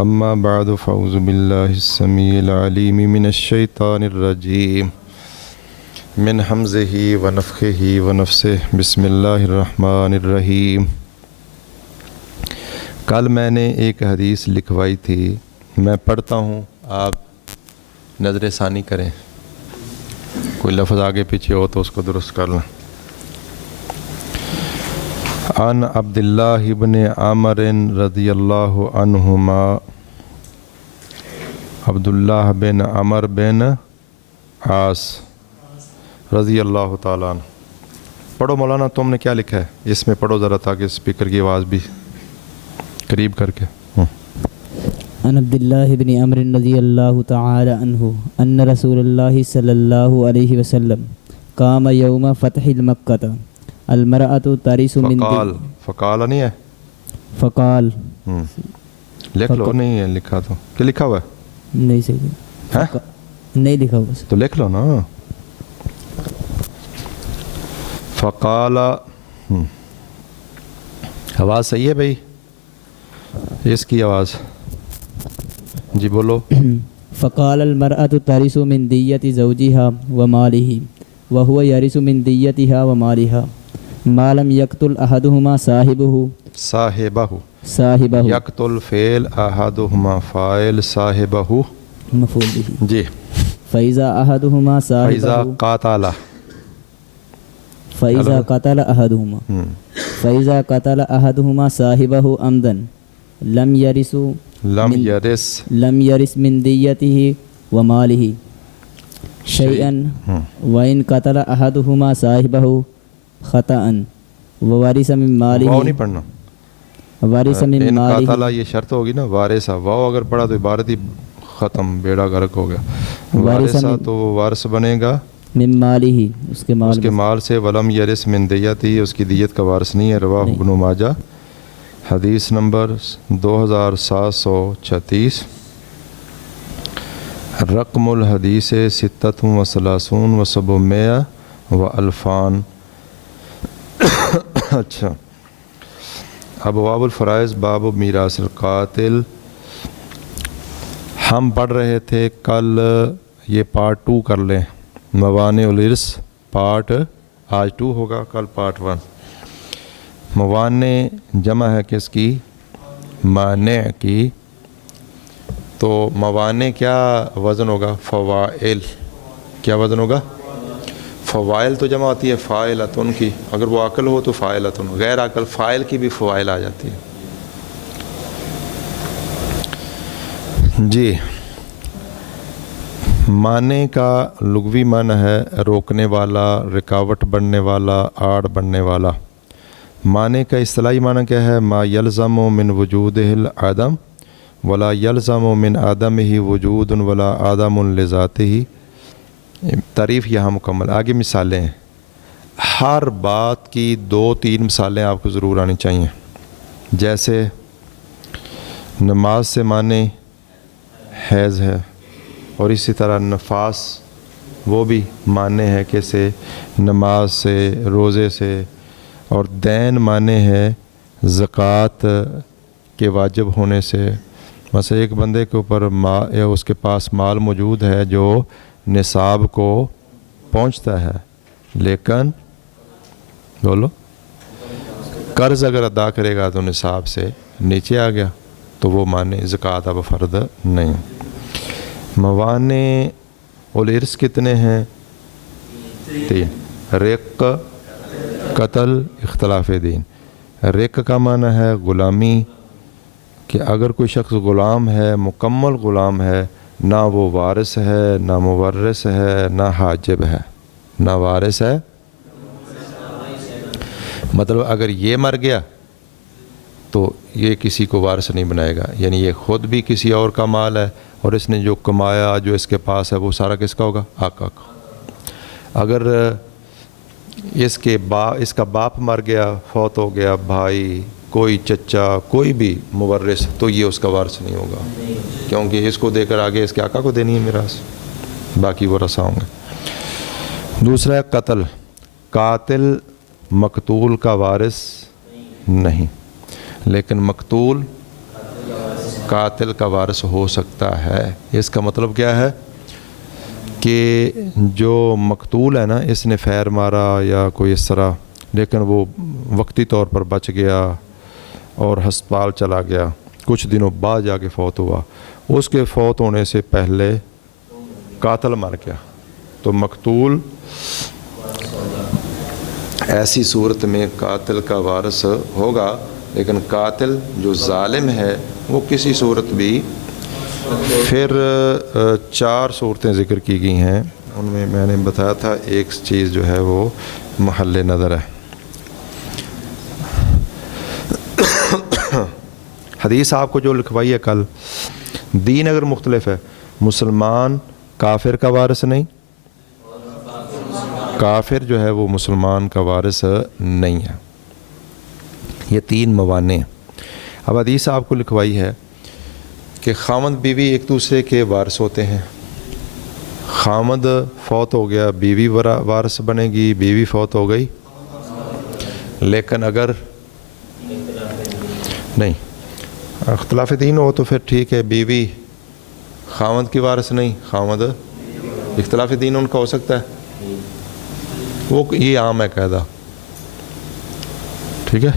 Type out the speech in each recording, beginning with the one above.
اما بعد فاعوذ باللہ السمیع العلیم من الشیطان الرجیم من حمزہ ونفخہ ونفثہ بسم اللہ الرحمن الرحیم۔ کل میں نے ایک حدیث لکھوائی تھی، میں پڑھتا ہوں، آپ نظر ثانی کریں، کوئی لفظ آگے پیچھے ہو تو اس کو درست کر لیں۔ عن عبداللہ بن عمر رضی اللہ عنہما، عبداللہ بن عمر بن عاص رضی اللہ تعالیٰ عنہ۔ پڑھو مولانا، تم نے کیا لکھا ہے اس میں؟ پڑھو ذرا تاکہ اسپیکر کی آواز بھی قریب کر کے۔ عن عبداللہ بن عمر رضی اللہ تعالی عنہ ان رسول اللہ صلی اللہ علیہ وسلم قام یوم فتح المکہ المرأۃ ترث من فقال نہیں ہے، فقال لکھ لو، نہیں ہے لکھا تو کہ لکھا ہوا ہے؟ نہیں صحیح ہے نہیں لکھا ہوا تو لکھ لو نا۔ فقال، آواز صحیح ہے بھائی؟ اس کی آواز جی بولو۔ فقال المرأۃ ترث من دیت زوجها ومالہ وهو يرث من دیتها ومالها ما لم يقتل احدهما صاحبہ یقتل فعل، احدہما فاعل، صاحبہ مفعول به جی۔ فإذا احدهما فإذا صاحبہ قاتل فإذا قتل احدهما فإذا قتل احدهما صاحبہ عمدا لم يرث من دیته وماله شيئا وإن قتل احدهما صاحبہ خطأ ووارث من ماله، واو نہیں پڑھنا، وارث من ان ماله، قاتل یہ شرط ہوگی نا، وارثہ، واو اگر پڑھا تو عبارت ہی ختم، بیڑا غرق ہو گیا۔ وارثہ تو وہ وارث بنے گا من ماله، اس کے مال اس کے مال سے، ولم یرث من دیتی، اس کی دیت کا وارث نہیں ہے۔ رواہ ابن ماجہ، حدیث نمبر 2736، رقم الحدیث 36 و 700 و الفان۔ اچھا، ابواب الفرائض، باب میراث القاتل۔ ہم پڑھ رہے تھے کل، یہ پارٹ 2 کر لیں، موانع الارث پارٹ، آج 2 ہوگا، کل پارٹ 1۔ موانع جمع ہے کس کی؟ مانع کی۔ تو موانع کیا وزن ہوگا؟ فوائل۔ کیا وزن ہوگا؟ فوائل تو جمع ہوتی ہے فاعلتن کی، اگر وہ عقل ہو تو فاعلتن، غیر عقل فاعل کی بھی فوائل آ جاتی ہے جی۔ معنی کا لغوی معنی ہے روکنے والا، رکاوٹ بننے والا، آڑ بننے والا۔ معنی کا اصطلاحی معنی کیا ہے؟ ما یلزم من وجودہ العدم ولا یلزم من عدمہ وجود ولا عدم لذاتہ۔ تعریف یہاں مکمل، آگے مثالیں ہیں۔ ہر بات کی 2-3 مثالیں آپ کو ضرور آنی چاہیے، جیسے نماز سے معنی حیض ہے، اور اسی طرح نفاس وہ بھی معنی ہے کیسے؟ نماز سے، روزے سے، اور دین معنی ہے زکوٰۃ کے واجب ہونے سے۔ مثلا ایک بندے کے اوپر اس کے پاس مال موجود ہے جو نصاب کو پہنچتا ہے، لیکن بولو قرض اگر ادا کرے گا تو نصاب سے نیچے آ گیا تو وہ معنی زکوٰۃ اب فرض نہیں۔ موانع الارث کتنے ہیں؟ 3۔ رق، قتل، اختلاف دین۔ رق کا معنی ہے غلامی، کہ اگر کوئی شخص غلام ہے، مکمل غلام ہے، نہ وہ وارث ہے، نہ مورث ہے، نہ حاجب ہے، نہ وارث ہے، مطلب اگر یہ مر گیا تو یہ کسی کو وارث نہیں بنائے گا، یعنی یہ خود بھی کسی اور کا مال ہے، اور اس نے جو کمایا، جو اس کے پاس ہے، وہ سارا کس کا ہوگا؟ آقا کا۔ اگر اس کا باپ مر گیا، فوت ہو گیا، بھائی، کوئی چچا، کوئی بھی مورث، تو یہ اس کا وارث نہیں ہوگا، کیونکہ اس کو دے کر آگے اس کے آقا کو دینی ہے میراث، باقی وہ رسا ہوں گے۔ دوسرا ہے قتل۔ قاتل مقتول کا وارث نہیں، لیکن مقتول قاتل کا وارث ہو سکتا ہے۔ اس کا مطلب کیا ہے کہ جو مقتول ہے نا، اس نے فیر مارا یا کوئی اس طرح، لیکن وہ وقتی طور پر بچ گیا اور ہسپتال چلا گیا، کچھ دنوں بعد جا کے فوت ہوا، اس کے فوت ہونے سے پہلے قاتل مر گیا، تو مقتول ایسی صورت میں قاتل کا وارث ہوگا، لیکن قاتل جو ظالم ہے وہ کسی صورت بھی۔ پھر 4 صورتیں ذکر کی گئی ہیں، ان میں نے بتایا تھا ایک چیز جو ہے وہ محل نظر ہے۔ حدیث آپ کو جو لکھوائی ہے کل، دین اگر مختلف ہے، مسلمان کافر کا وارث نہیں، کافر جو ہے وہ مسلمان کا وارث نہیں ہے، یہ 3 موانع ہیں۔ اب حدیث آپ کو لکھوائی ہے کہ خاوند بیوی ایک دوسرے کے وارث ہوتے ہیں، خاوند فوت ہو گیا بیوی وارث بنے گی، بیوی فوت ہو گئی، لیکن اگر نہیں اختلاف دین ہو تو پھر ٹھیک ہے، بیوی خاوند کی وارث نہیں، خاوند اختلاف دین ان کا ہو سکتا ہے، وہ یہ عام ہے قاعدہ، ٹھیک ہے،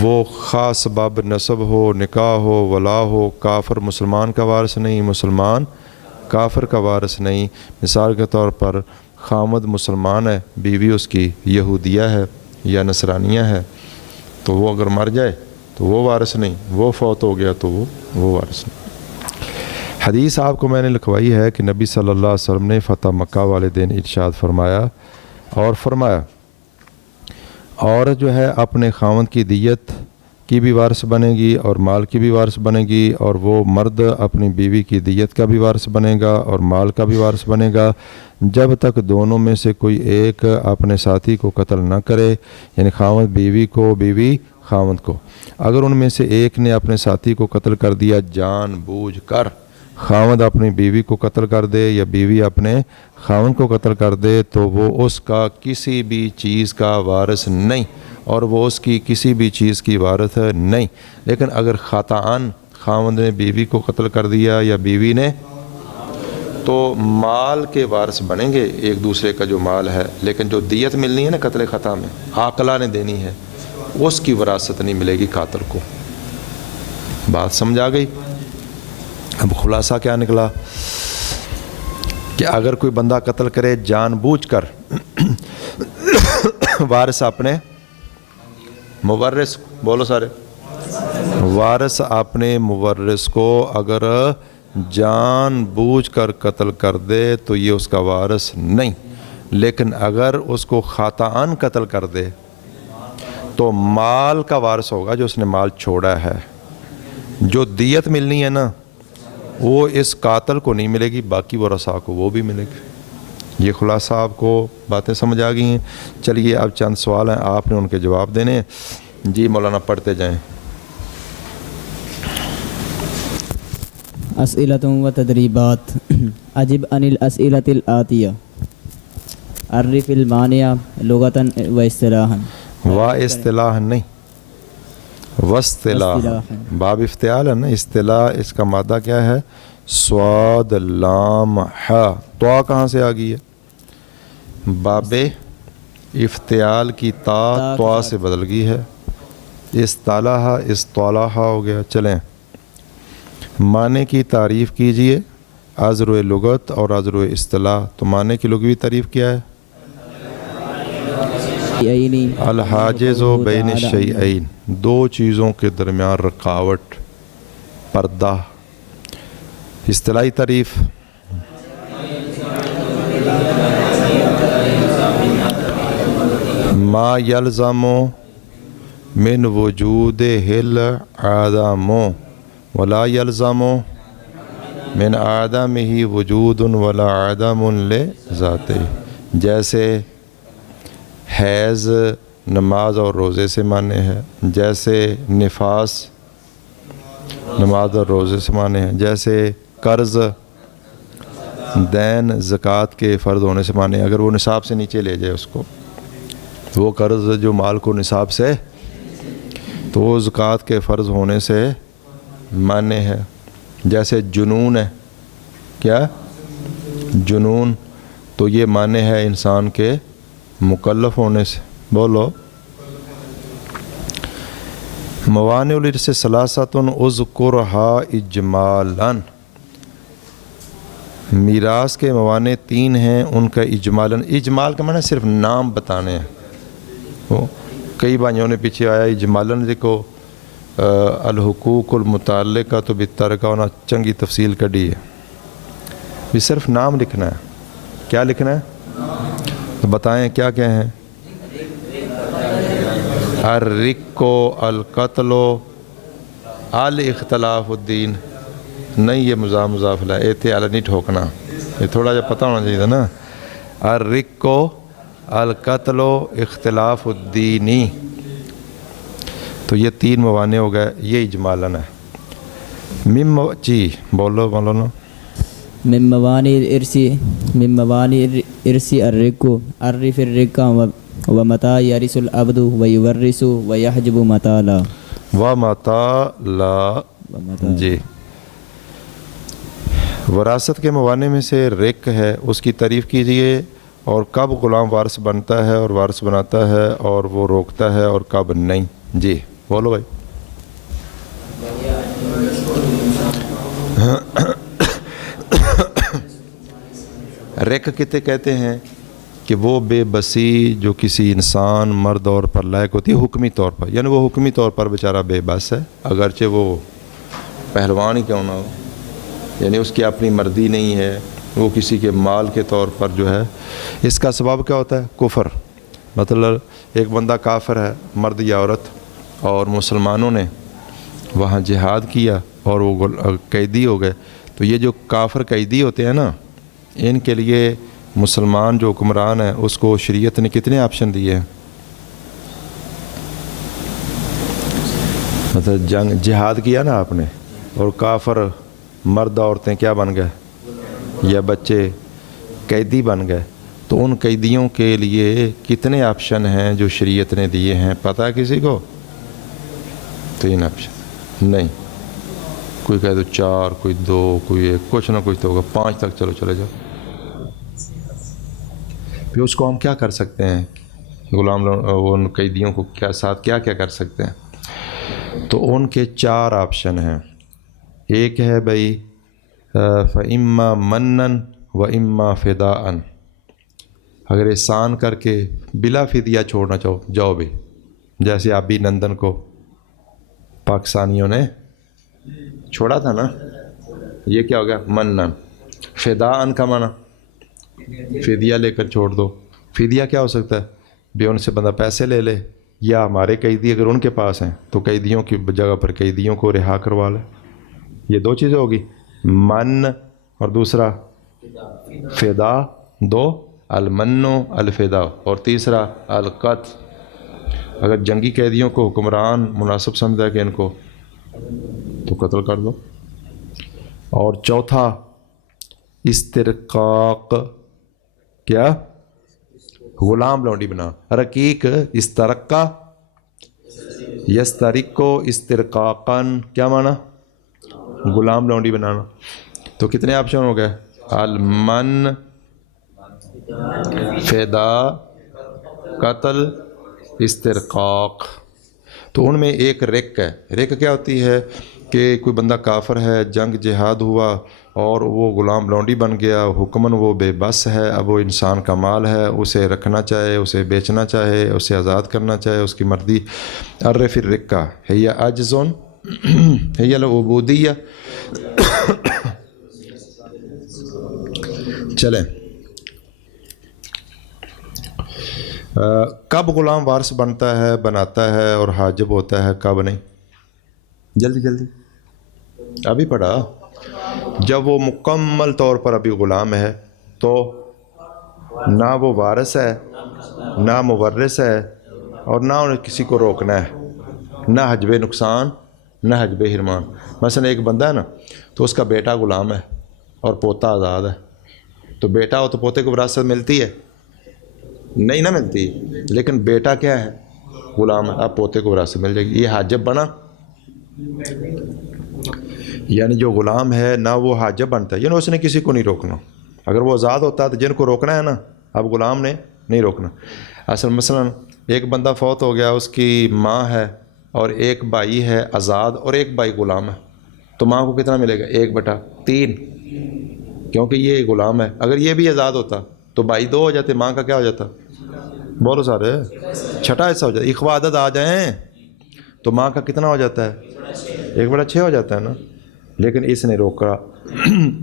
وہ خاص باب نسب ہو، نکاح ہو، ولا ہو، کافر مسلمان کا وارث نہیں، مسلمان کافر کا وارث نہیں۔ مثال کے طور پر خاوند مسلمان ہے، بیوی اس کی یہودیہ ہے یا نصرانیہ ہے، تو وہ اگر مر جائے تو وہ وارث نہیں، وہ فوت ہو گیا تو وہ وارث نہیں۔ حدیث آپ کو میں نے لکھوائی ہے کہ نبی صلی اللہ علیہ وسلم نے فتح مکہ والے دن ارشاد فرمایا اور فرمایا، عورت جو ہے اپنے خاوند کی دیت کی بھی وارث بنے گی اور مال کی بھی وارث بنے گی، اور وہ مرد اپنی بیوی کی دیت کا بھی وارث بنے گا اور مال کا بھی وارث بنے گا، جب تک دونوں میں سے کوئی ایک اپنے ساتھی کو قتل نہ کرے، یعنی خاوند بیوی کو، بیوی خاوند کو۔ اگر ان میں سے ایک نے اپنے ساتھی کو قتل کر دیا جان بوجھ کر، خاوند اپنی بیوی کو قتل کر دے یا بیوی اپنے خاوند کو قتل کر دے، تو وہ اس کا کسی بھی چیز کا وارث نہیں، اور وہ اس کی کسی بھی چیز کی وارث نہیں۔ لیکن اگر خطأً خاوند نے بیوی کو قتل کر دیا یا بیوی نے، تو مال کے وارث بنیں گے، ایک دوسرے کا جو مال ہے، لیکن جو دیت ملنی ہے نا قتل خطا میں، عاقلہ نے دینی ہے، اس کی وراثت نہیں ملے گی قاتل کو۔ بات سمجھ آ گئی؟ اب خلاصہ کیا نکلا کہ اگر کوئی بندہ قتل کرے جان بوجھ کر، وارث اپنے مورث، بولو سارے، وارث اپنے مورث کو اگر جان بوجھ کر قتل کر دے تو یہ اس کا وارث نہیں، لیکن اگر اس کو خطأً قتل کر دے تو مال کا وارث ہوگا، جو اس نے مال چھوڑا ہے۔ جو دیت ملنی ہے نا وہ اس قاتل کو نہیں ملے گی، باقی ورثاء کو وہ بھی ملے گی۔ یہ خلاصہ آپ کو باتیں سمجھ آ گئی ہیں۔ چلیے اب چند سوال ہیں، آپ نے ان کے جواب دینے ہیں۔ جی مولانا پڑھتے جائیں۔ اسئلۃ و تدریبات۔ اجب عن الاسئلۃ الآتیہ، عرف المانع لغتاً و اصطلاحاً۔ و اصطلاح نہیں، واصطلاح، باب افتعال ہے نا، اصطلاح اس کا مادہ کیا ہے؟ صاد لام ہا، تو کہاں سے آ گئی ہے؟ باب افتعال کی تا تو سے بدل گئی ہے، اصطلاح اصطلاح ہو گیا۔ چلیں معنی کی تعریف کیجئے، عذر و لغت اور عذر و اصطلاح۔ تو معنی کی لغوی تعریف کیا ہے؟ الحاجز و بین الشیئین، دو چیزوں کے درمیان رکاوٹ، پردہ۔ اصطلاحی تعریف ما یلزم من وجودہ العدم ولا یلزم من عدمہ وجود ولا عدم لذاتہ۔ جیسے حیض نماز اور روزے سے مانے ہے، جیسے نفاس نماز اور روزے سے مانے ہے، جیسے قرض دین زکوٰۃ کے فرض ہونے سے مانے۔ اگر وہ نصاب سے نیچے لے جائے اس کو، وہ قرض جو مال کو نصاب سے، تو وہ زکوٰۃ کے فرض ہونے سے مانے ہے۔ جیسے جنون ہے، کیا جنون، تو یہ معنی ہے انسان کے مکلف ہونے سے. بولو. موانع الارث ثلاثۃ اذکرها اجمالا، میراث کے موانع 3 ہیں، ان کا اجمالاً، اجمال کا معنی صرف نام بتانے ہیں. وہ کئی بھائیوں نے پیچھے آیا اجمالاً دیکھو الحقوق المتعلقہ تو بالترکہ ہونا چنگی تفصیل کڑی ہے، بھی صرف نام لکھنا ہے. کیا لکھنا ہے؟ تو بتائیں کیا کیا ہیں؟ الرق، القتل، الاختلاف الدین. نہیں یہ مضاف ہے، اعتیال نہیں ٹھوکنا، یہ تھوڑا جا پتہ ہونا چاہیے تھا نا. الرق، القتل، اختلاف الدینی، تو یہ 3 موانع ہو گئے، یہ اجمالاً ہے. جی بولو مولانا. من موانع الارث الرق، عرف الرق ومتى يرث العبد ويورث ويحجب متى لا. ومتى لا. جی وراثت کے موانع میں سے رق ہے، اس کی تعریف کیجئے، اور کب غلام وارث بنتا ہے اور وارث بناتا ہے اور وہ روکتا ہے اور کب نہیں. جی بولو بھائی. رق کتے کہتے ہیں کہ وہ بے بسی جو کسی انسان مرد اور پر لائق ہوتی ہے حکمی طور پر، یعنی وہ حکمی طور پر بیچارہ بے بس ہے، اگرچہ وہ پہلوان ہی کیوں نہ ہو، یعنی اس کی اپنی مرضی نہیں ہے، وہ کسی کے مال کے طور پر جو ہے. اس کا سبب کیا ہوتا ہے؟ کفر. مطلب ایک بندہ کافر ہے، مرد یا عورت، اور مسلمانوں نے وہاں جہاد کیا اور وہ قیدی ہو گئے، تو یہ جو کافر قیدی ہوتے ہیں نا، ان کے لیے مسلمان جو حکمران ہے اس کو شریعت نے کتنے آپشن دیے ہیں. مطلب جہاد کیا نا آپ نے، اور کافر مرد عورتیں کیا بن گئے، یا بچے قیدی بن گئے، تو ان قیدیوں کے لیے کتنے آپشن ہیں جو شریعت نے دیے ہیں؟ پتہ ہے کسی کو؟ 3 آپشن نہیں، کوئی کہہ دو 4، کوئی 2، کوئی 1، کچھ نہ کچھ تو ہوگا. 5 تک چلو چلے جاؤ. پھر اس کو ہم کیا کر سکتے ہیں؟ غلام ان قیدیوں کو کیا کر سکتے ہیں؟ تو ان کے 4 آپشن ہیں. ایک ہے بھائی فَإِمَّا مَنًّا وَإِمَّا فِدَاءً، اگر احسان کر کے بلا فدیہ چھوڑنا جاؤ بھی، جیسے ابھی نندن کو پاکستانیوں نے چھوڑا تھا نا، یہ کیا ہو گیا؟ منن. فداءً کا معنی فدیہ لے کر چھوڑ دو. فدیہ کیا ہو سکتا ہے؟ بھی ان سے بندہ پیسے لے لے، یا ہمارے قیدی اگر ان کے پاس ہیں تو قیدیوں کی جگہ پر قیدیوں کو رہا کروا لے. یہ 2 چیزیں ہوگی، من اور دوسرا فدا. 2 المن الفدا، اور تیسرا القتل. اگر جنگی قیدیوں کو حکمران مناسب سمجھا کہ ان کو تو قتل کر دو. اور چوتھا استرقاق، کیا؟ غلام لونڈی بنا. رقیق استرقا یسترقو استرقاقاً، کیا معنی؟ غلام لونڈی بنانا. تو کتنے آپشن ہو گئے؟ المن، فدا، قتل، استرقاق. تو ان میں ایک رق ہے. رق کیا ہوتی ہے؟ کہ کوئی بندہ کافر ہے، جنگ جہاد ہوا اور وہ غلام لونڈی بن گیا، حکماً وہ بے بس ہے، اب وہ انسان کا مال ہے، اسے رکھنا چاہے، اسے بیچنا چاہے، اسے آزاد کرنا چاہے، اس کی مرضی. عرف الرقہ ہی عجزن ہی العبودیہ. چلیں، کب غلام وارث بنتا ہے، بناتا ہے اور حاجب ہوتا ہے، کب نہیں؟ جلدی ابھی پڑھا. جب وہ مکمل طور پر ابھی غلام ہے تو نہ وہ وارث ہے، نہ مورث ہے، اور نہ انہیں کسی کو روکنا ہے، نہ حجب نقصان نہ حجب حرمان. مثلا ایک بندہ ہے نا، تو اس کا بیٹا غلام ہے اور پوتا آزاد ہے، تو بیٹا ہو تو پوتے کو وراثت ملتی ہے؟ نہیں نہ ملتی. لیکن بیٹا کیا ہے؟ غلام ہے. اب پوتے کو وراثت مل جائے گی. یہ حاجب بنا. یعنی جو غلام ہے نہ وہ حاجب بنتا ہے، یعنی اس نے کسی کو نہیں روکنا. اگر وہ آزاد ہوتا تو جن کو روکنا ہے نا، اب غلام نے نہیں روکنا. اصل مثلا ایک بندہ فوت ہو گیا، اس کی ماں ہے اور ایک بھائی ہے آزاد اور ایک بھائی غلام ہے، تو ماں کو کتنا ملے گا؟ 1/3، کیونکہ یہ غلام ہے. اگر یہ بھی آزاد ہوتا تو بھائی 2 ہو جاتے، ماں کا کیا ہو جاتا؟ بولو سارے، چھٹا حصہ ہو جاتا. اخوہ عدد آ جائیں تو ماں کا کتنا ہو جاتا ہے؟ 1/6 ہو جاتا ہے نا. لیکن اس نے روکا.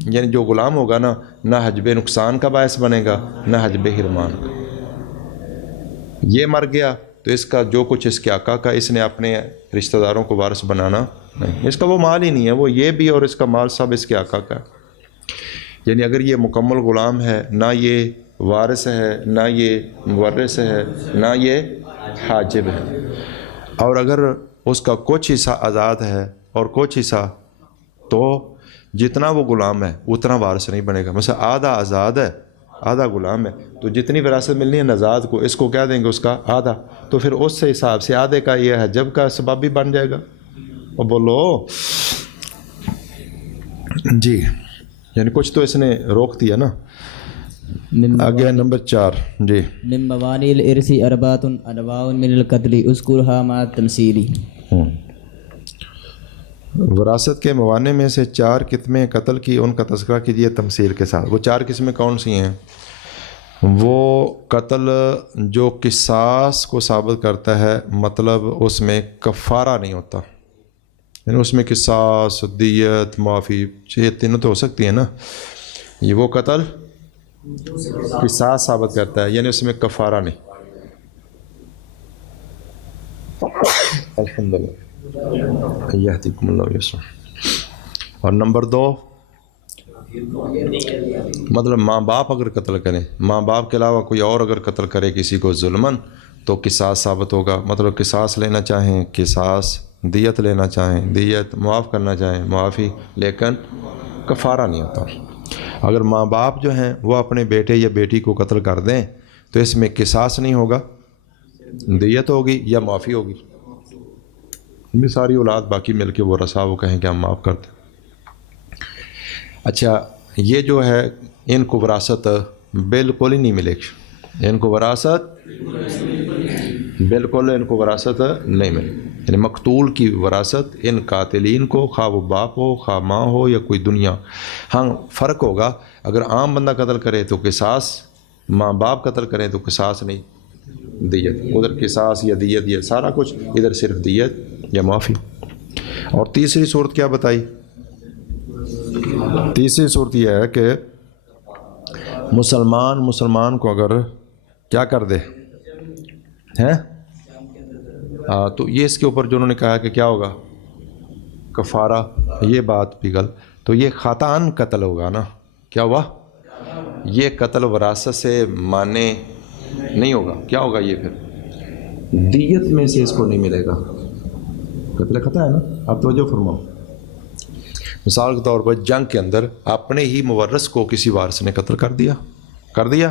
یعنی جو غلام ہوگا نا، نہ حجب نقصان کا باعث بنے گا نہ حجب حرمان کا. یہ مر گیا تو اس کا جو کچھ اس کے آقا کا، اس نے اپنے رشتہ داروں کو وارث بنانا نہیں. اس کا وہ مال ہی نہیں ہے، وہ یہ بھی اور اس کا مال سب اس کے آقا کا. یعنی اگر یہ مکمل غلام ہے، نہ یہ وارث ہے، نہ یہ مورث ہے، نہ یہ حاجب ہے. اور اگر اس کا کچھ حصہ آزاد ہے اور کچھ حصہ، تو جتنا وہ غلام ہے اتنا وارث نہیں بنے گا. مثلا آدھا آزاد ہے آدھا غلام ہے، تو جتنی وراثت ملنی ہے نزاد کو، اس کو کیا دیں گے؟ اس کا آدھا. تو پھر اس سے حساب سے آدھے کا یہ حجب کا سبب بھی بن جائے گا. اور بولو جی، یعنی کچھ تو اس نے روک دیا نا. آگے نمبر 4 جی. من موانع الارث اربعۃ انواع من القتل اذکرها مع التمثیل. وراثت کے موانع میں سے 4 قسمیں قتل کی، ان کا تذکرہ کیجیے تمثیل کے ساتھ. وہ 4 قسمیں کون سی ہیں؟ وہ قتل جو قصاص کو ثابت کرتا ہے، مطلب اس میں کفارہ نہیں ہوتا، یعنی اس میں قصاص، دیت، معافی، یہ تینوں تو ہو سکتی ہیں نا. یہ وہ قتل قصاص ثابت کرتا ہے، یعنی اس میں کفارہ نہیں. الحمدللہ یہدیکم اللہ ویسر. اور نمبر 2، مطلب ماں باپ اگر قتل کریں، ماں باپ کے علاوہ کوئی اور اگر قتل کرے کسی کو ظلماً، تو قصاص ثابت ہوگا. مطلب قصاص لینا چاہیں قصاص، دیت لینا چاہیں دیت، معاف کرنا چاہیں معافی، لیکن کفارہ نہیں ہوتا. اگر ماں باپ جو ہیں وہ اپنے بیٹے یا بیٹی کو قتل کر دیں تو اس میں قصاص نہیں ہوگا، دیت ہوگی یا معافی ہوگی. بھی ساری اولاد باقی مل کے وہ رسا وہ کہیں کہ ہم معاف کرتے. اچھا، یہ جو ہے ان کو وراثت بالکل ہی نہیں ملے گی، ان کو وراثت بالکل، ان کو وراثت نہیں ملے. یعنی مقتول کی وراثت ان قاتلین کو، خواہ وہ باپ ہو خواہ ماں ہو یا کوئی دنیا. ہاں فرق ہوگا، اگر عام بندہ قتل کرے تو قصاص، ماں باپ قتل کریں تو قصاص نہیں دیت. ادھر قصاص یا دیت یہ سارا کچھ، ادھر صرف دیت یا معافی. اور تیسری صورت کیا بتائی؟ تیسری صورت یہ ہے کہ مسلمان کو اگر کیا کر دے ہیں، تو یہ اس کے اوپر جو انہوں نے کہا کہ کیا ہوگا؟ کفارہ. یہ بات پگھل، تو یہ خطأً قتل ہوگا نا. کیا ہوا؟ یہ قتل وراثت سے مانے نہیں ہوگا. کیا ہوگا یہ؟ پھر دیت میں سے اس کو نہیں ملے گا. قتل خطا ہے نا. آپ توجہ فرماؤ. مثال کے طور پر جنگ کے اندر اپنے ہی مورث کو کسی وارث نے قتل کر دیا،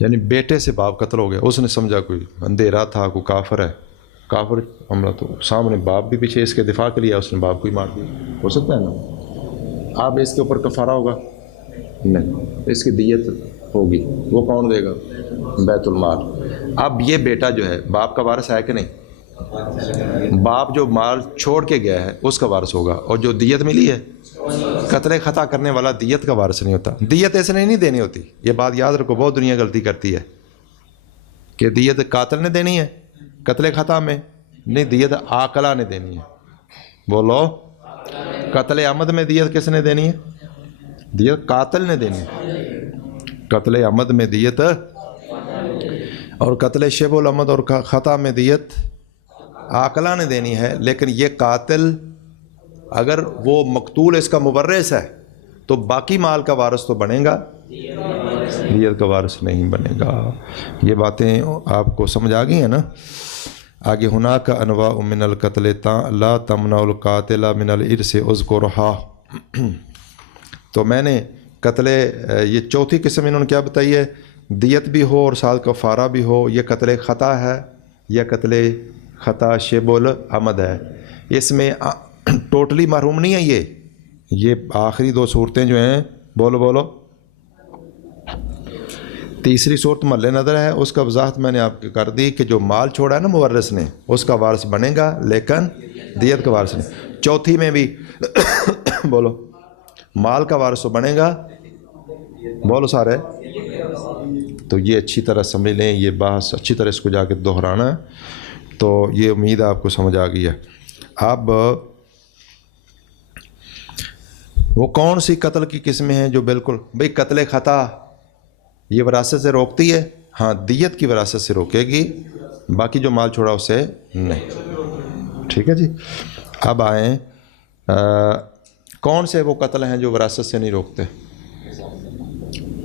یعنی بیٹے سے باپ قتل ہو گیا. اس نے سمجھا کوئی اندھیرا تھا، کوئی کافر ہے، کافر حملہ، تو سامنے باپ بھی پیچھے اس کے دفاع کے لیے اس نے باپ کو ہی مار دیا. ہو سکتا ہے نا. اب اس کے اوپر کفارہ ہوگا؟ نہیں. اس کی دیت ہوگی. وہ کون دے گا؟ بیت المال. اب یہ بیٹا جو ہے باپ کا وارث ہے کہ نہیں؟ باپ جو مال چھوڑ کے گیا ہے اس کا وارث ہوگا. اور جو دیت ملی ہے، قتل خطا کرنے والا دیت کا وارث نہیں ہوتا. دیت ایسے نہیں دینی ہوتی. یہ بات یاد رکھو، بہت دنیا غلطی کرتی ہے کہ دیت قاتل نے دینی ہے قتل خطا میں. نہیں، دیت عاقلہ نے دینی ہے. بولو، قتل عمد میں دیت کس نے دینی ہے؟ دیت قاتل نے دینی ہے. قتل عمد میں دیت، اور قتل شبہ العمد اور خطا میں دیت عاقلہ نے دینی ہے. لیکن یہ قاتل اگر وہ مقتول اس کا مورث ہے تو باقی مال کا وارث تو بنے گا، دیت کا وارث نہیں بنے گا. یہ باتیں آپ کو سمجھ آ گئی ہیں نا. آگے ہناک انواع من القتل لا تمنع القاتل من الارث اذکرها. تو میں نے قتل، یہ چوتھی قسم انہوں نے کیا بتائی ہے؟ دیت بھی ہو اور ساتھ کفارہ بھی ہو. یہ قتل خطا ہے یا قتل خطا شبہ العمد ہے. اس میں ٹوٹلی محروم نہیں ہے یہ آخری دو صورتیں جو ہیں، بولو تیسری صورت محل نظر ہے، اس کا وضاحت میں نے آپ کو کر دی کہ جو مال چھوڑا ہے نا مورث نے، اس کا وارث بنے گا لیکن دیت کا وارث نہیں۔ چوتھی میں بھی بولو مال کا وارث بنے گا، بولو سارے، تو یہ اچھی طرح سمجھ لیں، یہ بحث اچھی طرح اس کو جا کے دہرانا ہے، تو یہ امید آپ کو سمجھ آ گئی ہے۔ اب وہ کون سی قتل کی قسمیں ہیں جو بالکل بھئی قتل خطا یہ وراثت سے روکتی ہے؟ ہاں، دیت کی وراثت سے روکے گی، باقی جو مال چھوڑا اس سے نہیں۔ ٹھیک ہے جی۔ اب آئیں کون سے وہ قتل ہیں جو وراثت سے نہیں روکتے؟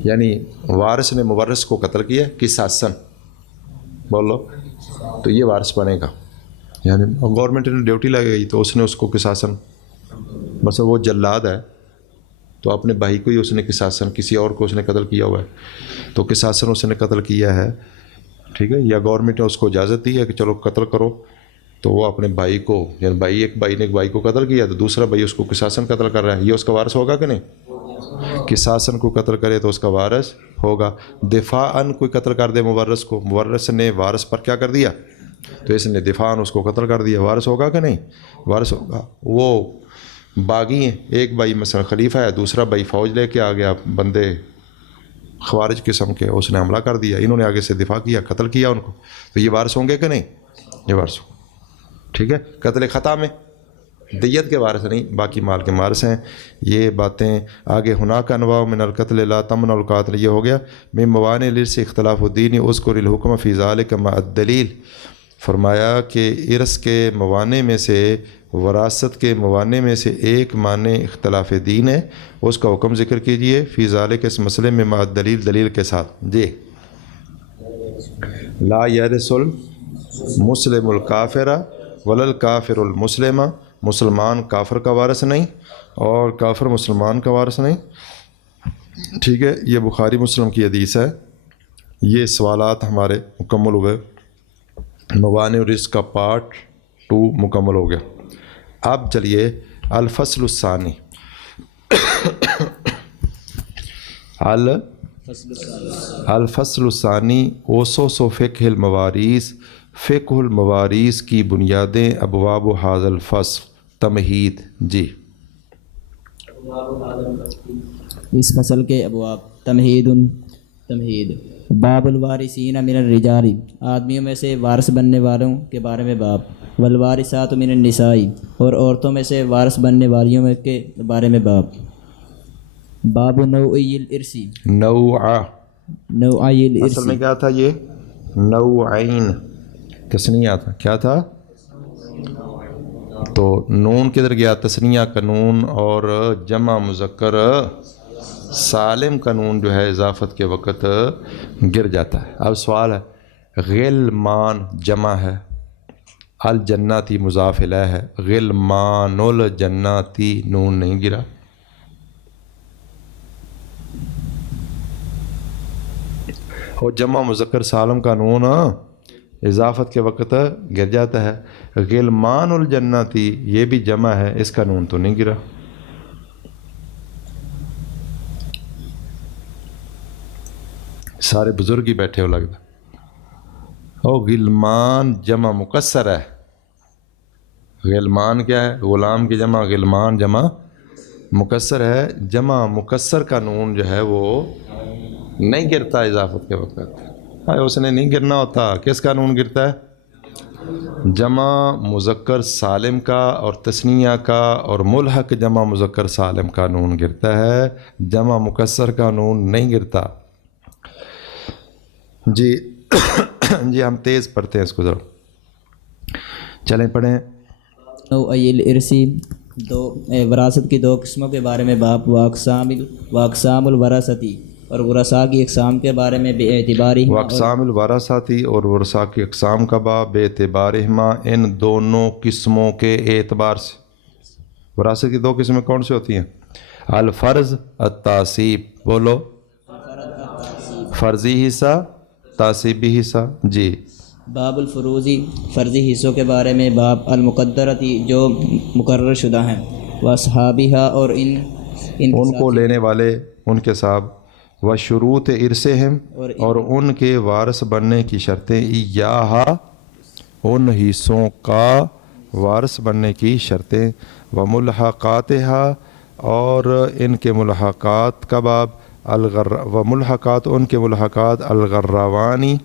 یعنی وارث نے مورث کو قتل کیا قصاصاً، بولو، تو یہ وارث بنے گا، یعنی گورنمنٹ نے ڈیوٹی لگائی تو اس نے اس کو قصاصاً، بس وہ جلاد ہے تو اپنے بھائی کو ہی اس نے قصاصاً، کسی اور کو اس نے قتل کیا ہوا ہے تو قصاصاً اس نے قتل کیا ہے، ٹھیک ہے، یا گورنمنٹ نے اس کو اجازت دی ہے کہ چلو قتل کرو، تو وہ اپنے بھائی کو، یعنی ایک بھائی نے ایک بھائی کو قتل کیا تو دوسرا بھائی اس کو قصاصاً قتل کر رہا ہے، یہ اس کا وارث ہوگا کہ نہیں؟ قصاصاً کو قتل کرے تو اس کا وارث ہوگا۔ دفاعاً کوئی قتل کر دے مورث کو، مورث نے وارث پر کیا کر دیا تو اس نے دفاعاً اس کو قتل کر دیا، وارث ہوگا کہ نہیں؟ وارث ہوگا۔ وہ باغی ہیں، ایک بھائی مثلا خلیفہ ہے، دوسرا بھائی فوج لے کے آ گیا، بندے خوارج قسم کے، اس نے حملہ کر دیا، انہوں نے آگے سے دفاع کیا، قتل کیا ان کو، تو یہ وارث ہوں گے کہ نہیں؟ یہ وارث ہوں۔ ٹھیک ہے، قتل خطا میں دیت کے وارث نہیں، باقی مال کے وارث ہیں۔ یہ باتیں آگے ہناک انواع من القتل لا تمن القاتل، یہ ہو گیا۔ من موانع الارث اختلاف الدین اذکر الحکم فی ذلک مع الدلیل، فرمایا کہ ارث کے موانع میں سے، وراثت کے موانع میں سے ایک معنی اختلاف دین ہے، اس کا حکم ذکر کیجئے، فی ذالک، اس مسئلے میں، مع الدلیل، دلیل کے ساتھ۔ جی، لا یرث المسلم الکافر ولا الکافر المسلم، مسلمان کافر کا وارث نہیں اور کافر مسلمان کا وارث نہیں۔ ٹھیک ہے، یہ بخاری مسلم کی حدیث ہے۔ یہ سوالات ہمارے مکمل ہوئے، موانع الرزق کا پارٹ 2 مکمل ہو گیا۔ اب چلیے الفصل الثانی، الفصل الثانی، اوسوس و فقہ الموارث، فقہ الموارث کی بنیادیں، ابواب ھذا الفصل، تمہید۔ جی، اس فصل کے ابواب، تمہید، باب الوارثین من الرجال، آدمیوں میں سے وارث بننے والوں کے بارے میں باب، والوارثات من النساء، اور عورتوں میں سے وارث بننے والیوں میں کے بارے میں باب، باب نوعی الارث، نوعی الارث، اصل میں کیا تھا یہ؟ نوعین، تسنیہ تھا، کیا تھا؟ تو نون کدھر گیا؟ تسنیہ کا نون، اور جمع مذکر سالم کا نون جو ہے اضافت کے وقت گر جاتا ہے۔ اب سوال ہے، غلمان جمع ہے، الجناتی مضاف الیہ ہے، غلمان الجناتی نون نہیں گرا، اور جمع مذکر سالم کا نون اضافت کے وقت گر جاتا ہے۔ غلمان الجناتی یہ بھی جمع ہے، اس کا نون تو نہیں گرا۔ سارے بزرگ ہی بیٹھے ہو لگتا۔ اور غلمان جمع مکسر ہے، غلمان کیا ہے؟ غلام کی جمع، غلمان جمع مکسر ہے، جمع مکسر کا نون جو ہے وہ نہیں گرتا اضافت کے وقت، اس نے نہیں گرنا ہوتا، کس کا نون گرتا ہے؟ جمع مذکر سالم کا اور تثنیہ کا اور ملحق جمع مذکر سالم کا نون گرتا ہے، جمع مکسر کا نون نہیں گرتا۔ جی جی، ہم تیز پڑھتے ہیں اس کو ذرا، چلیں پڑھیں۔ نوعی الارث، وراثت کی 2 قسموں کے بارے میں باب، واقسام الوراثتی، اور ورثاء کی اقسام کے بارے میں بے اعتبارہما، واقسام الوراثاتی، اور ورثاء کی اقسام کا باب، بے اعتبارہما، ان دونوں قسموں کے اعتبار سے۔ وراثت کی 2 قسمیں کون سی ہوتی ہیں؟ الفرض، التعصیب، بولو، فرضی حصہ، تعصیبی حصہ۔ جی، باب الفروزی فرضی حصوں کے بارے میں باب المقدرتی جو مقرر شدہ ہیں واصحابہا اور ان کو لینے والے ان کے صاحب و شروط ارثہم اور ان کے وارث بننے کی شرطیں ایہا ان حصوں کا وارث بننے کی شرطیں و ملحقاتہا اور ان کے ملحقات کا باب و ملحقات ان کے ملحقات الغراوانی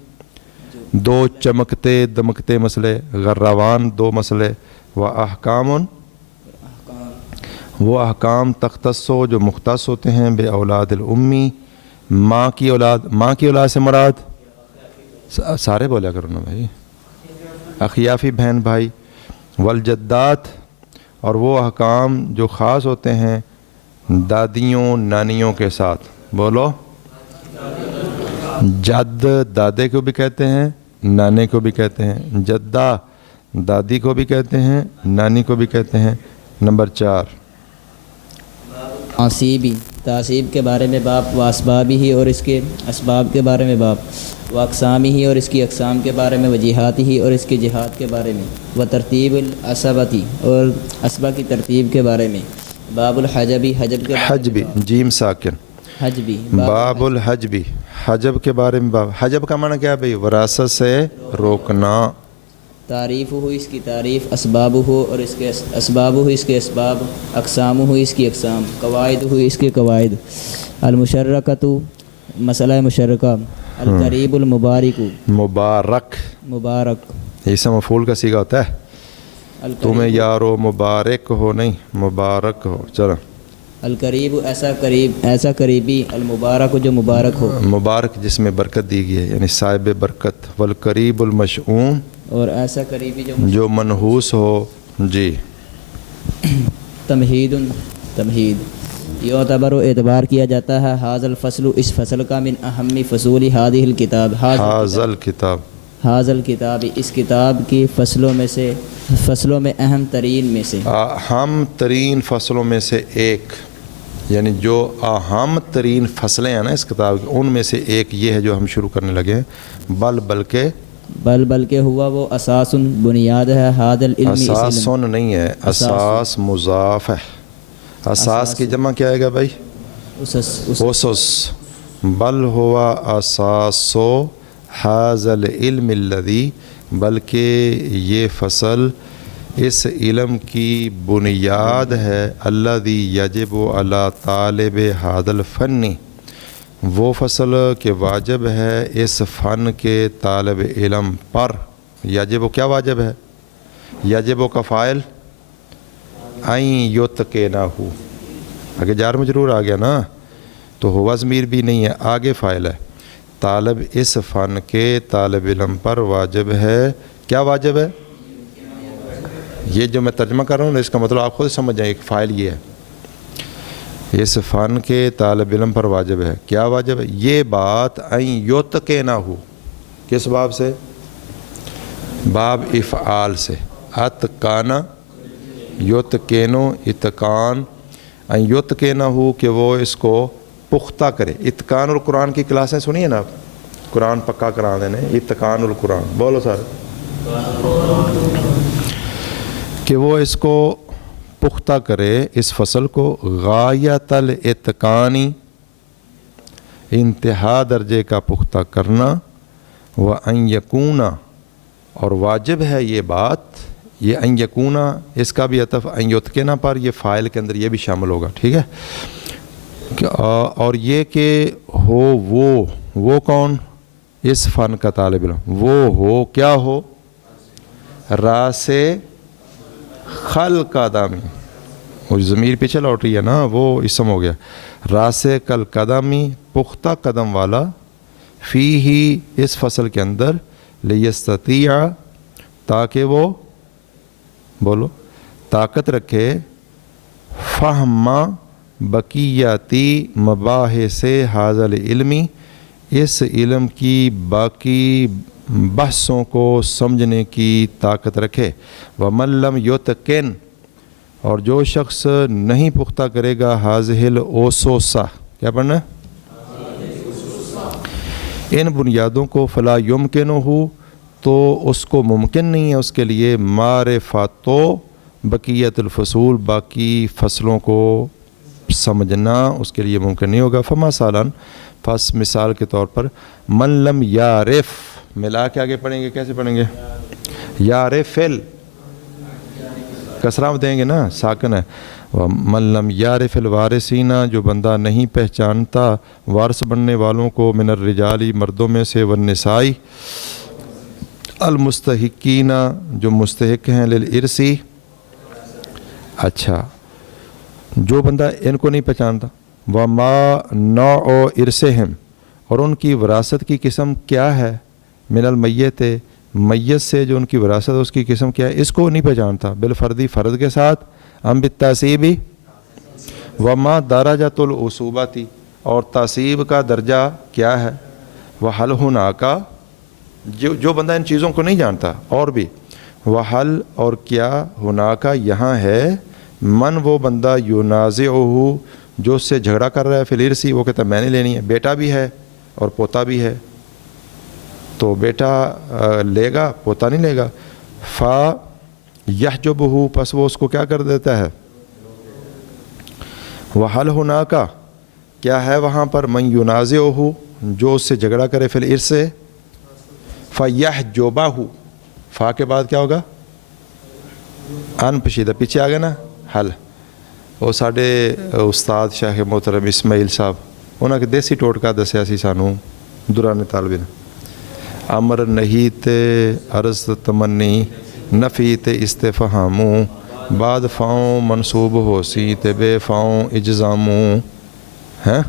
دو چمکتے دمکتے مسئلے غراوان دو مسئلے و احکام وہ احکام تختصو جو مختص ہوتے ہیں بے اولاد الامی ماں کی اولاد سے مراد سارے بولا کرو نا بھائی اخیافی بہن بھائی والجدات اور وہ احکام جو خاص ہوتے ہیں دادیوں نانیوں کے ساتھ بولو جد دادے کو بھی کہتے ہیں نانے کو بھی کہتے ہیں جدہ دادی کو بھی کہتے ہیں نانی کو بھی کہتے ہیں نمبر 4 تعصیب کے بارے میں باب واسبابی ہی اور اس کے اسباب کے بارے میں باب واقسامی ہی اور اس کی اقسام کے بارے میں وجیہاتی ہی اور اس کے جہاد کے بارے میں و ترتیب العصبتی اور اسبا کی ترتیب کے بارے میں باب الحجبی حجب کے حجبی جیم ساکن حجبی باب الحجبی حجب کے بارے میں باب حجب کا معنی کیا ہے بھائی وراثت سے روکنا تعریف ہو اس کی تعریف اسباب ہو اور اس کے اسباب ہو اس کے اسباب اقسام ہو اس کی اقسام قواعد ہو اس کے قواعد المشرکۃ مسئلہ مشرکہ القریب المبارک مبارک اس مفعول کا صیغہ ہوتا ہے تمہیں یارو مبارک ہو نہیں مبارک ہو چلو القریب ایسا قریبی المبارک جو مبارک ہو مبارک جس میں برکت دی گئی ہے یعنی صاحب برکت والقریب المشؤوم اور ایسا قریبی جو منحوس ہو جی تمہید یعتبر و اعتبار کیا جاتا ہے حاض الفصل اس فصل کا من اہم فصول هذه الکتاب حاض الکتاب اس کتاب کی فصلوں میں اہم ترین میں سے اہم ترین فصلوں میں سے ایک یعنی جو اہم ترین فصلیں ہیں نا اس کتاب کی ان میں سے ایک یہ ہے جو ہم شروع کرنے لگے ہیں بلکہ ہوا وہ اساس بنیاد ہے حاض العلم اساس نہیں ہے اساس مضاف ہے اساس کی جمع کیا آئے گا بھائی اسس بل ہوا اساسو حاض العلم الذی بلکہ یہ فصل اس علم کی بنیاد ہے الذی یجب علی طالب هذا الفن وہ فصل کہ واجب ہے اس فن کے طالب علم پر یجب کیا واجب ہے یجب کا فاعل این یتقنہ اگر جار مجرور آ گیا نا تو ہوا ضمیر بھی نہیں ہے آگے فاعل ہے طالب اس فن کے طالب علم پر واجب ہے کیا واجب ہے یہ جو میں ترجمہ کر رہا ہوں اس کا مطلب آپ خود سمجھ جائیں ایک فاعل یہ ہے اس فن کے طالب علم پر واجب ہے کیا واجب ہے یہ بات این یتقنہ کس باب سے باب افعال سے اتقانا یتقینو اتقان این یتقنہ کہ وہ اس کو پختہ کرے اتقان اور قرآن کی کلاسیں سنیے نا آپ قرآن پکا کرا دینے اتقان القرآن بولو سارے کہ وہ اس کو پختہ کرے اس فصل کو غایت الاتقانی انتہا درجے کا پختہ کرنا و ان یکونا اور واجب ہے یہ بات یہ ان یکونا اس کا بھی عطف ان یتقنا پر یہ فاعل کے اندر یہ بھی شامل ہوگا ٹھیک ہے اور یہ کہ ہو وہ کون اس فن کا طالب علم وہ ہو کیا ہو راس خلق قدمی وہ ضمیر پیچھے لوٹ رہی ہے نا وہ اسم ہو گیا راس کل قدمی پختہ قدم والا فی ہی اس فصل کے اندر لیستطیع تاکہ وہ بولو طاقت رکھے فہما بقیاتی مباحث حاضل علمی اس علم کی باقی بحثوں کو سمجھنے کی طاقت رکھے ومن لم یتقن اور جو شخص نہیں پختہ کرے گا حاضل اوسوسا کیا پڑھنا ہے ان بنیادوں کو فلا یمکنہ تو اس کو ممکن نہیں ہے اس کے لیے معرفت و بقیت الفصول، باقی فصلوں کو سمجھنا اس کے لیے ممکن نہیں ہوگا۔ فما سالن، پس مثال کے طور پر من لم یعرف، ملا کے آگے پڑھیں گے، کیسے پڑھیں گے؟ یعرف فعل کسرہ دیں گے نا، ساکن ہے۔ من لم یعرف الوارثین، جو بندہ نہیں پہچانتا وارث بننے والوں کو، من الرجالی مردوں میں سے، والنسائی المستحقین جو مستحق ہیں، للارثی، اچھا جو بندہ ان کو نہیں پہچانتا، وما نوع ارثہم، اور ان کی وراثت کی قسم کیا ہے، من المیت، میت سے جو ان کی وراثت ہے اس کی قسم کیا ہے، اس کو نہیں پہچانتا، بالفردی فرد کے ساتھ، ام بالتعصیبی، وما درجۃ العصوبتی، اور تعصیب کا درجہ کیا ہے، وحل ہناکا، جو بندہ ان چیزوں کو نہیں جانتا، اور بھی وحل، اور کیا ہناکا یہاں ہے، من وہ بندہ ینازعہ جو اس سے جھگڑا کر رہا ہے، فی الارث، وہ کہتا ہے میں نہیں لینی ہے، بیٹا بھی ہے اور پوتا بھی ہے، تو بیٹا لے گا، پوتا نہیں لے گا، فا یحجبہ، پس وہ اس کو کیا کر دیتا ہے، وحل ہناکا کیا ہے وہاں پر، من ینازعہ جو اس سے جھگڑا کرے، فی الارث، فیحجبہ، فا کے بعد کیا ہوگا، ان پشیدہ پیچھے آ گیا نا، حل۔ وہ ساڈے استاد شیخ محترم اسماعیل صاحب انہاں کے دیسی ٹوٹکا دسیا سی سانوں دوران طالب علم، امر نہیں تے عرض تمنی، نفی تے استفہاموں، بعد فاؤں منصوب ہو سی تے بے فاؤں اجزاموں، ہیں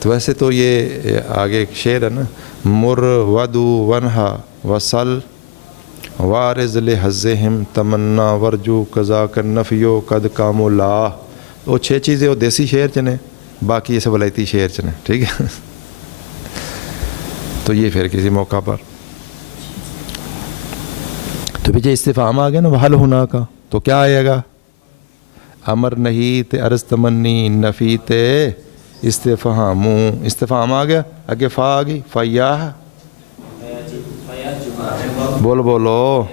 تو ویسے تو یہ آگے ایک شعر ہے نا، مر ودو ونہا وصل وارز لحظہم تمنا ورجو قضا کر نفیو قد کام لا، وہ 6 چیزیں وہ دیسی شعر چنے، باقی یہ سب ولایتی شعر چنے، ٹھیک ہے۔ تو یہ پھر کسی موقع پر تو پیچھے استفہام آ گیا نا، وحل ہونا کا، تو کیا آئے گا، امر نہیں تے عرض تمنی، نفی تے استفہاموں، استفہام آ گیا، آگے فا آ گئی، فیاہ، بولو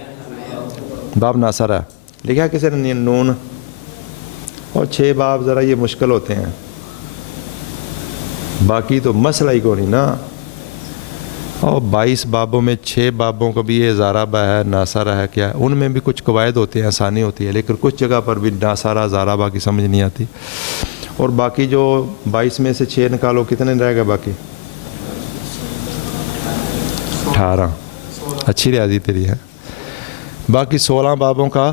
باب ناصر ہے، لکھا کسی نے نون، اور 6 باب ذرا یہ مشکل ہوتے ہیں، باقی تو مسئلہ ہی کو نہیں نا، اور 22 بابوں میں 6 بابوں کا بھی یہ زارابہ ہے، ناصرہ ہے، کیا ہے، ان میں بھی کچھ قواعد ہوتے ہیں، آسانی ہوتی ہے، لیکن کچھ جگہ پر بھی ناصرہ زارابہ کی سمجھ نہیں آتی، اور باقی جو 22 میں سے 6 نکالو کتنے رہے گا، باقی 18، اچھی ریاضی تیری ہے، باقی 16 بابوں کا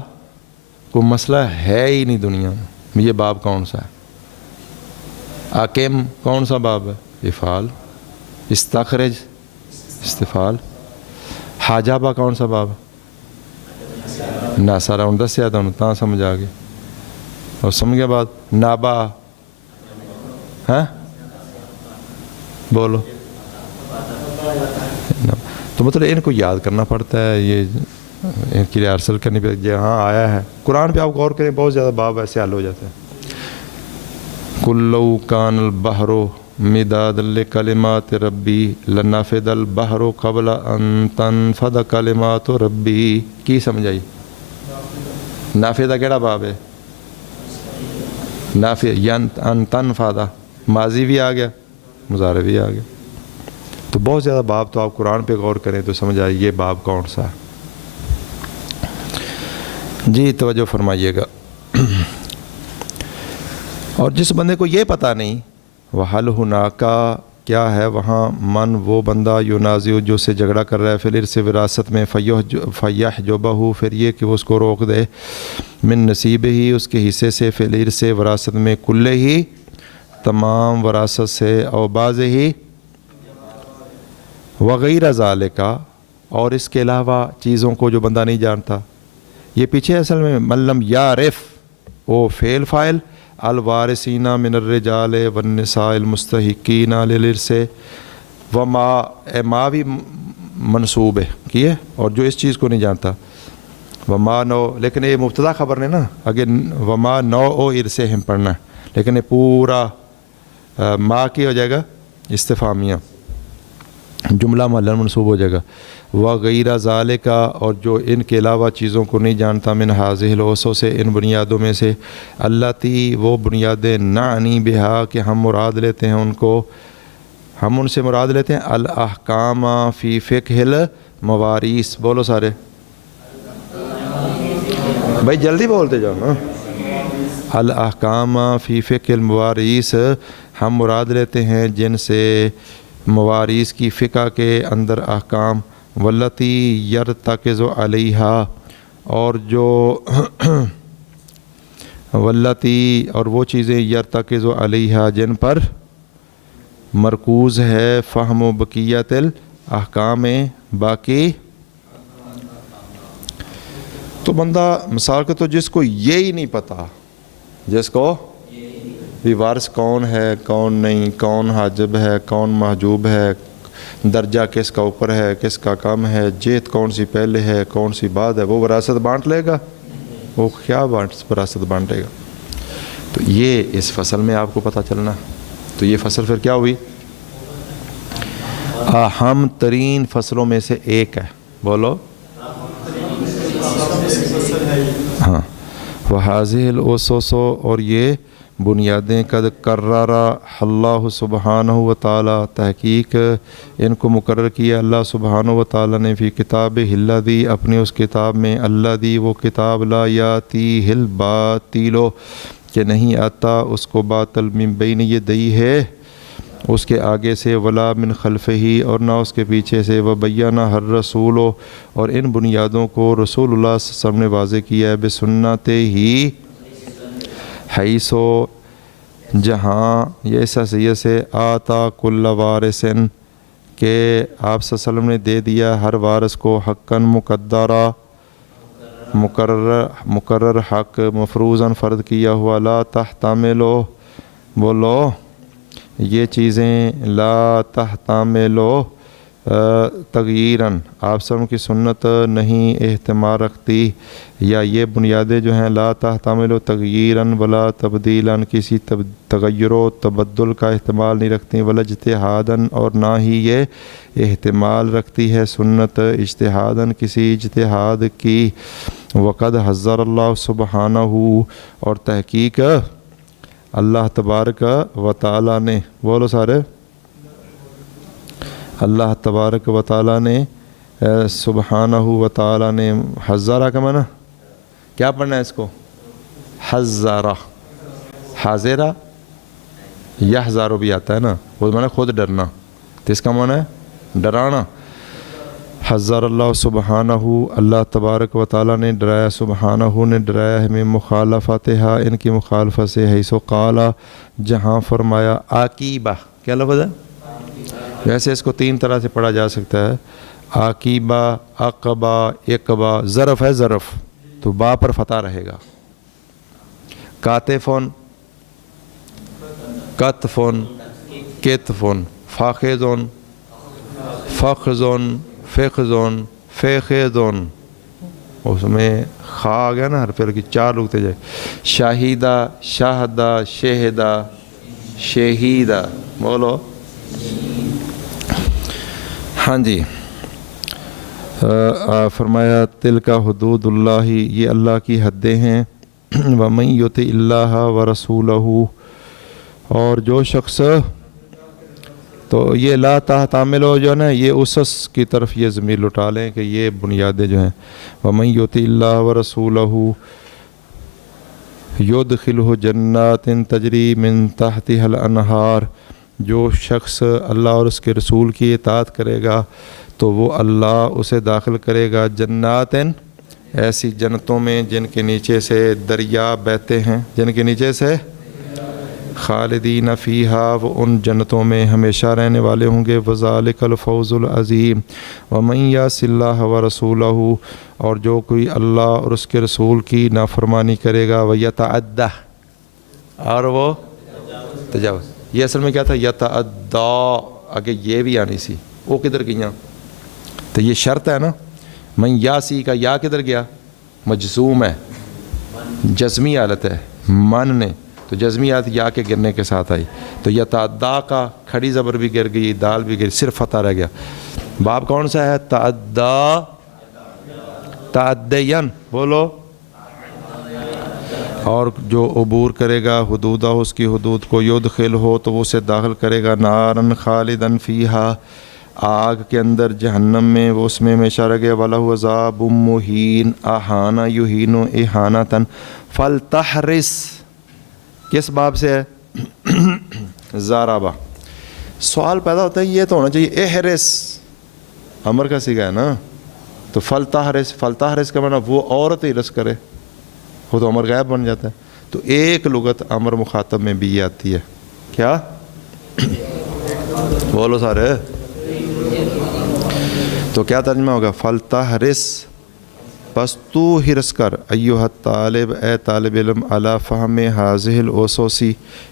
کوئی مسئلہ ہے ہی نہیں دنیا میں، یہ باب کون سا ہے، آکم کون سا باب ہے، افعال، استخرج استفعال، حاجابہ کون سا باب ہے، ناصرہ، ان دسیا تھا تاں سمجھ آ گئی، اور سمجھ گیا بات، نابا، ہاں بولو، تو مطلب ان کو یاد کرنا پڑتا ہے، یہ ان کی ریہرسل کرنی پڑتی ہے، جہاں آیا ہے قرآن پہ آپ غور کریں، بہت زیادہ باب ایسے حل ہو جاتے ہیں، کلو کان البحر مداد لکلمات ربی لنفد البحر قبل ان تنفد کلمات ربی، کی سمجھائی، نافدہ کیڑا باب ہے، نافد ان تنفدہ، ماضی بھی آ گیا، مضارع بھی آ گیا، تو بہت زیادہ باب، تو آپ قرآن پہ غور کریں تو سمجھ آئے یہ باب کون سا ہے۔ جی توجہ فرمائیے گا، اور جس بندے کو یہ پتہ نہیں وحل ہناکا کیا ہے وہاں، من وہ بندہ ینازع جو سے جھگڑا کر رہا ہے، فی الارث وراثت میں، فیحجبہ پھر یہ کہ وہ اس کو روک دے، من نصیب ہی اس کے حصے سے، فی الارث وراثت میں، کلے ہی تمام وراثت سے، او بعض ہی، وغیر ذالکا، اور اس کے علاوہ چیزوں کو جو بندہ نہیں جانتا، یہ پیچھے اصل میں من لم یعرف وہ فعل فاعل، الوارثین من الرجال والنساء المستحقین للارث، وما، ما بھی منصوب ہے کی ہے، اور جو اس چیز کو نہیں جانتا، وما نو، لیکن یہ مبتدا خبر نہیں نا، اگر وما نوع ارثہم پڑھنا ہے، لیکن یہ پورا ما کی ہو جائے گا استفہامیہ، جملہ محل منصوب ہو جائے گا. وغیرہ ذالک اور جو ان کے علاوہ چیزوں کو نہیں جانتا من حاذہ الاسس سے ان بنیادوں میں سے اللاتی وہ بنیادیں نعنی بہا کہ ہم مراد لیتے ہیں ان کو ہم ان سے مراد لیتے ہیں الاحکام فی فقہ المواریث. بولو سارے بھائی جلدی بولتے جاؤ نا. الاحکام فی فقہ المواریث ہم مراد لیتے ہیں جن سے مواریث کی فقہ کے اندر احکام. والتی یرتکز علیہا اور جو والتی اور وہ چیزیں یرتکز علیہا جن پر مرکوز ہے فہم و بقیت الاحکام باقی. تو بندہ مثال کے تو جس کو یہی نہیں پتہ جس کو بھی وارث کون ہے کون نہیں کون حاجب ہے کون محجوب ہے درجہ کس کا اوپر ہے کس کا کم ہے جیت کون سی پہلے ہے کون سی بعد ہے وہ وراثت بانٹ لے گا وہ کیا وراثت بانٹے گا. تو یہ اس فصل میں آپ کو پتہ چلنا. تو یہ فصل پھر کیا ہوئی اہم ترین فصلوں میں سے ایک ہے. بولو ہاں. وَهَذِهِ الْأُسُسُ اور یہ بنیادیں قد قرر اللہ سبحانہ و تعالی تحقیق ان کو مقرر کیا اللہ سبحانہ و تعالی نے فی کتاب الذی اپنی اس کتاب میں الذی وہ کتاب لا یاتیہ الباطل کہ نہیں آتا اس کو باطل من بین یدیہ ہے اس کے آگے سے ولا من خلفہ ہی اور نہ اس کے پیچھے سے وبینہ ہر رسول اور ان بنیادوں کو رسول اللہ صلی اللہ علیہ وسلم نے واضح کیا ہے بسنت ہی حیث جہاں یہ اس حیثیت سے آتا کل وارثن کہ آپ صلی اللہ علیہ وسلم نے دے دیا ہر وارث کو حقاً مقدرہ مقرر حق مفروضاً فرض کیا ہوا لا تحتملو بولو یہ چیزیں لا تحتملو تغییراً آپ سب کی سنت نہیں احتمال رکھتی یا یہ بنیادیں جو ہیں لا تحتملو تغییراً ولا تبدیلاً کسی تغیر و تبدل کا احتمال نہیں رکھتی ولا اجتہاداً اور نہ ہی یہ احتمال رکھتی ہے سنت اجتہاداً کسی اجتہاد کی. وقد حذر اللہ سبحانہ اور تحقیق اللہ تبارک و تعالی نے بولو سارے اللہ تبارک و تعالی نے سبحانہ و تعالی نے حذرہ کا معنی کیا پڑھنا ہے اس کو حذرہ حاضرہ یحذر بھی آتا ہے نا وہ معنی خود ڈرنا تو اس کا معنی ہے ڈرانا. حذر اللہ سبحانہ اللہ تبارک و تعالی نے ڈرایا سبحانہ نے ڈرایا ہمیں مخالفتہا ان کی مخالفت سے حیث قال جہاں فرمایا عاقبہ کیا لفظ ہے ویسے اس کو تین طرح سے پڑھا جا سکتا ہے عاقبہ عقبہ اقبہ ظرف ہے ظرف تو با پر فتح رہے گا. کاتفون کتفون کتفون فاخذون فخذون فخذون فخذون اس میں خا آ گیا نا ہر پھر کی چار رکتے جائے شاہدہ شاہدہ شہدہ شہیدہ بولو ہاں جی. فرمایا تلک حدود اللہ یہ اللہ کی حدیں ہیں ومن یطع اللہ ورسولہ اور جو شخص تو یہ لا تحتملو جو ہے نا یہ اسس کی طرف یہ ضمیر لٹا لیں کہ یہ بنیادیں جو ہیں ومن یطع اللہ ورسولہ یدخلہ جنات تجری من تحتها الانہار جو شخص اللہ اور اس کے رسول کی اطاعت کرے گا تو وہ اللہ اسے داخل کرے گا جنات ایسی جنتوں میں جن کے نیچے سے دریا بہتے ہیں جن کے نیچے سے خالدین فیہا وہ ان جنتوں میں ہمیشہ رہنے والے ہوں گے وذالک الفوز العظیم. ومن یعص اللہ ورسولہ اور جو کوئی اللہ اور اس کے رسول کی نافرمانی کرے گا ویتعدی اور وہ تجاوز یہ اصل میں کیا تھا یتعدی آگے یہ بھی آنی سی وہ کدھر گئیاں تو یہ شرط ہے نا من یاسی کا یا کدھر گیا مجزوم ہے جزمی حالت ہے من نے تو جزمیات یا کے گرنے کے ساتھ آئی، تو یتعدا کا کھڑی زبر بھی گر گئی، دال بھی گر، صرف فتح رہ گیا۔ باب کون سا ہے؟ تعدا، تعدین بولو، اور جو عبور کرے گا حدودہ اس کی حدود کو، یدخل ہو تو وہ اسے داخل کرے گا نارن خالدن فیہا، آگ کے اندر جہنم میں، وہ اس میں ہمیشہ رہے، وَلَهُ عَذَابٌ مُہین، احانہ یہین احانتاً، فلتحرس، کس باب سے ہے؟ زارابہ۔ سوال پیدا ہوتا ہے یہ تو ہونا چاہیے احرس، امر کا صیغہ ہے نا، تو فلتحرس، فلتحرس کا معنی وہ عورت ہی رس کرے، وہ تو امر غائب بن جاتا ہے۔ تو ایک لغت امر مخاطب میں بھی یہ آتی ہے، کیا؟ بولو سارے، تو کیا ترجمہ ہوگا؟ فلتحرس، پس تو حرص کر، ایھا الطالب، اے طالب علم، علی فہم ھذہ الاسس،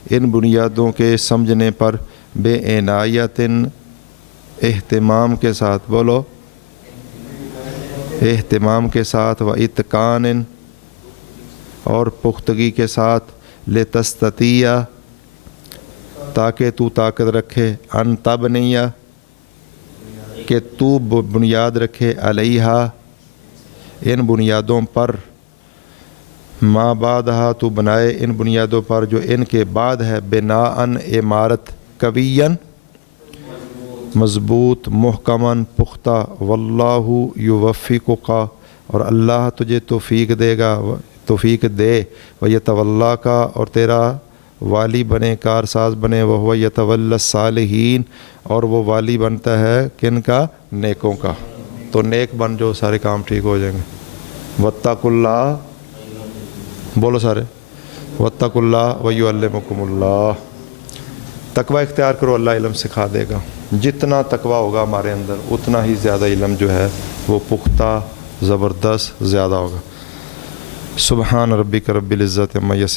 ان بنیادوں کے سمجھنے پر، بے عنایت، اہتمام کے ساتھ، بولو اہتمام کے ساتھ، و اتقان، اور پختگی کے ساتھ، لتستطیع، تاکہ تو طاقت رکھے، ان تبنیہ، کہ تو بنیاد رکھے، علیہا، ان بنیادوں پر، ما بعدہا، تو بنائے ان بنیادوں پر جو ان کے بعد ہے، بناءً، عمارت، قویًا، مضبوط، محکماً، پختہ، واللہ یوفقک، اور اللہ تجھے توفیق دے گا، توفیق دے، ویتولا کا، اور تیرا والی بنے، کارساز بنے، وہو یتولی الصالحین، اور وہ والی بنتا ہے کن کا؟ نیکوں کا۔ تو نیک بن جو، سارے کام ٹھیک ہو جائیں گے۔ واتقوا اللہ، بولو سارے، واتقوا اللہ ویعلمکم اللہ، تقوی اختیار کرو، اللہ علم سکھا دے گا۔ جتنا تقوی ہوگا ہمارے اندر اتنا ہی زیادہ علم جو ہے وہ پختہ، زبردست، زیادہ ہوگا۔ سبحان ربک رب العزت عما یصفون۔